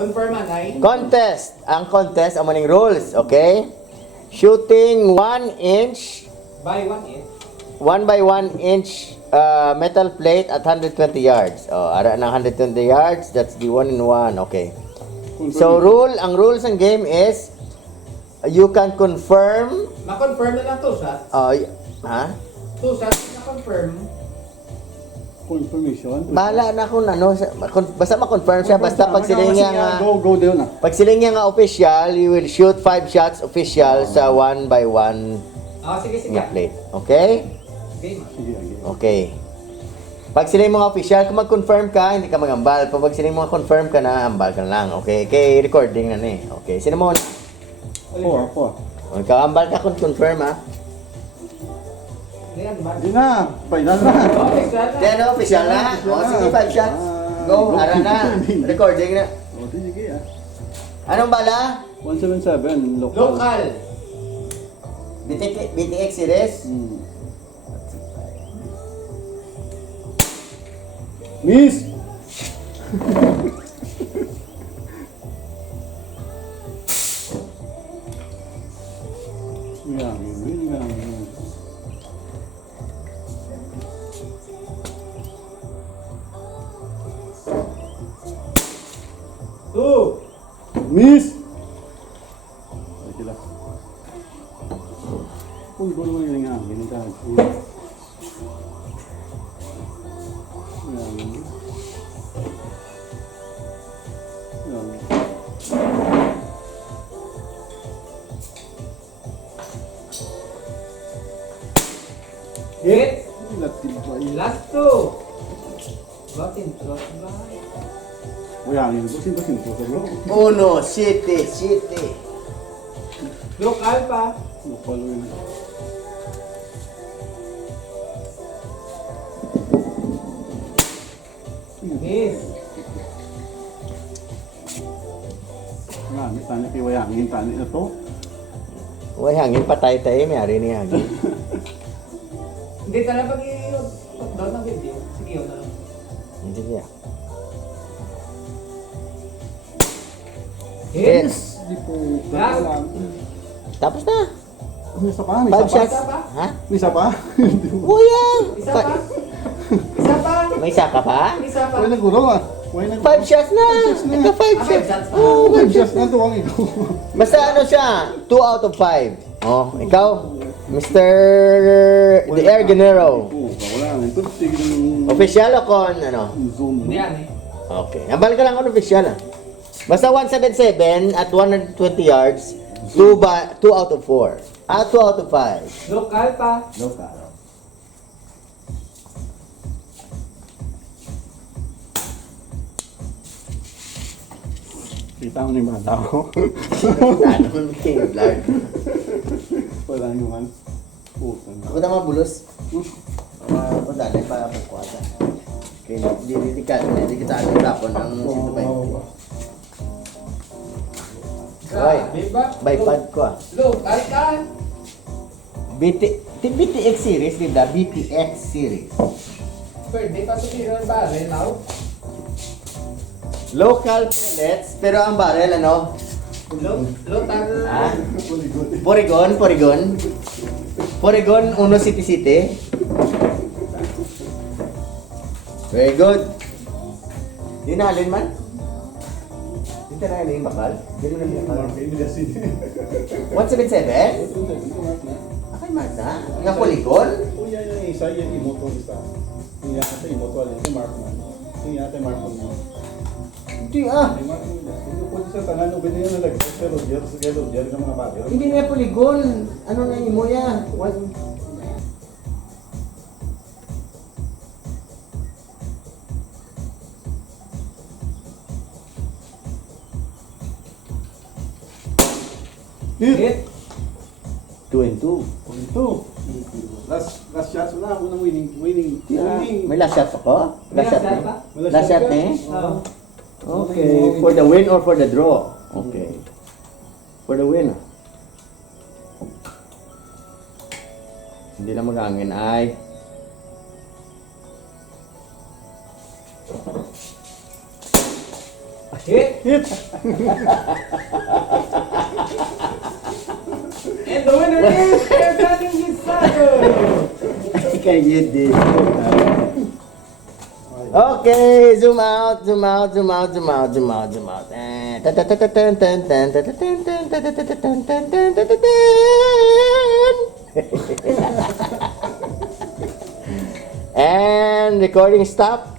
Confirm anay. Contest. Ang contest, ang maning rules, okay? Shooting 1 inch, By 1 inch. 1 by 1 inch metal plate at 120 yards. Oh, ara ng 120 yards, that's the 1 in 1, okay. So ang rules ng game is you can confirm. Ma-confirm na lang 2 shots. Ha? 2 shots na-confirm. Confirmation. Bahala na kung ano, basta ma-confirm siya, basta pag sila nga go doon na. pag sila nga official, you will shoot 5 shots official sa 1 by 1 Sige. nga plate. Okay? Game. Sige, sige. Okay. Pag sila yung mga official, kung mag-confirm ka, hindi ka mag-ambal. Pag sila yung mga confirm ka na, ambal ka na lang. Okay? Kay recording na eh. Okay. Sino mo? Four. Ikaw, ambal ka kung confirm ha. Hindi na. Final na. Then, official na. O, sige, 5 shots. Go, ara na. Recording na. O, sige ah. Anong bala? 177, local. Local. BTX series? Miss! Miss! Ay, sila. Kung gulo mo yung hangin, kahit. Hit. Last. Last 2. Batin. Uy, hangin. Basin po sa bro. 1, 7. Local pa. Local yun. Miss. Tani kayo hangin. Tani na to. Uy, hangin patay tayo. May ari ni hangin. Hindi talaga pag-down ng video. Sige, yun na lang. Hindi niya. Hit. Di po. Last. Tapos na. May isa pa? 5 shots. Isa pa? Ha? May isa pa? Kuya! Isa pa? Isa pa? May isa ka pa? Isa pa? Uy, naguro ah. 5 shots na! Nagka 5 shots. shots pa. Oh, 5 shots. na tuwang ikaw. Basta ano siya? 2 out of 5. Oh, ikaw? Mr. The Airgunnero. Wala. Ito, sige ng Official o con ano? zoom. Hindi yan Okay. Nabal ka lang kung official ah. Basta 177 at 120 yards, 2 out of 4. 2 out of 5. Local pa. Local. Kita mo ni bata ko. Ano kung king vlog? Wala naman. Puta na. Ako na mabulos. Ako dali para pagkwata. Kaya hindi kita ano tapon ng sito ba yun? Hoy, bypad ko ah. Local ka. BTX series, di ba? BTX series. Pwede pa sumiran barrel now. Local pellets, pero ang barrel ano? Local. Ah? Porygon, Uno City. Very good. Di na halin man? Di na halin yung bakal? Di mo na yung bakal. 177? Akay mark na? Nga polygon? Kung yan yung isa, yan yung motor isa. Kung yan ito yung motor, yan yung markman. Kung yan ito yung markman mo. Hindi ah. Yung markman mo dyan. Hindi pwede sa tanan, ubin na yan nalagay. Pero diyan ng mga bagay. Hindi na polygon. Ano na yung mo ya? What? Hit. 2 and 2. Ito. Last shots mo na. Unang winning. May last shot ako? Last shot Last na? shot Last shot na? Oo. Okay. For the win or for the draw? Okay. For the win. Hindi na magangin ay. Hit! Hit! And the winner is AIRGUNNING. Can you do? Okay, zoom out, zoom out, zoom out, zoom out, zoom out, zoom out. And recording stop.